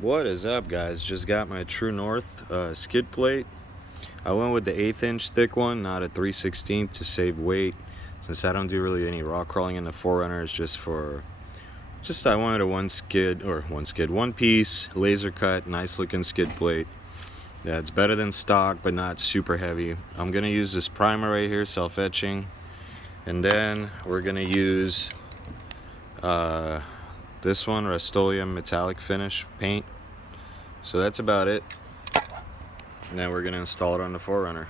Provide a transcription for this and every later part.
What is up, guys? Just got my True North skid plate. I went with the 1/8 inch thick one, not a 3/16 to save weight, since I don't do really any rock crawling in the 4runner. It's just I wanted a one piece laser cut, nice looking skid plate. Yeah, it's better than stock but not super heavy. I'm gonna use this primer right here, self-etching, and then we're gonna use this one, Rust-Oleum metallic finish paint. So that's about it. And then we're gonna install it on the 4runner.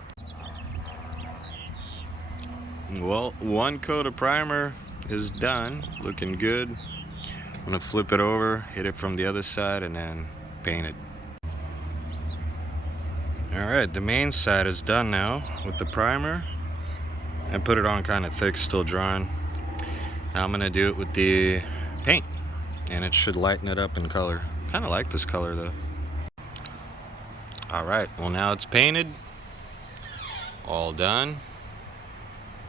Well, one coat of primer is done, looking good. I'm gonna flip it over, hit it from the other side, and then paint it. Alright, the main side is done now with the primer. I put it on kind of thick, still drying. Now I'm gonna do it with the paint, and it should lighten it up in color. Kind of like this color though. Alright, well now it's painted, all done.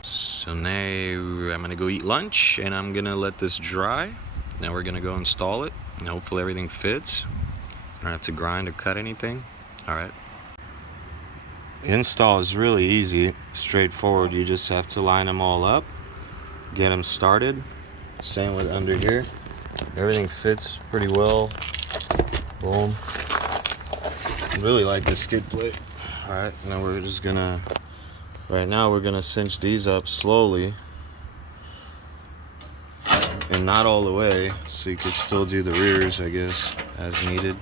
So now I'm gonna go eat lunch and I'm gonna let this dry. Now we're gonna go install it and hopefully everything fits. I don't have to grind or cut anything. Alright. The install is really easy, straightforward. You just have to line them all up, get them started. Same with under here. Everything fits pretty well. Boom. I really like this skid plate. Alright, now we're just gonna, right now we're gonna cinch these up slowly and not all the way, so you could still do the rears, I guess, as needed.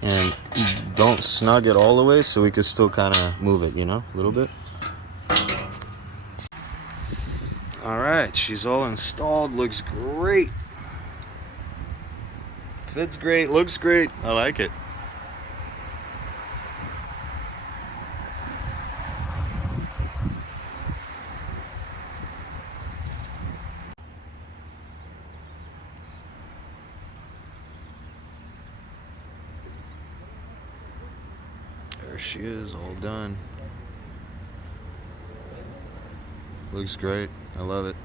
And don't snug it all the way, so we could still kind of move it, you know, a little bit. Alright, she's all installed, looks great. Fits great, looks great, I like it. There she is, all done. Looks great, I love it.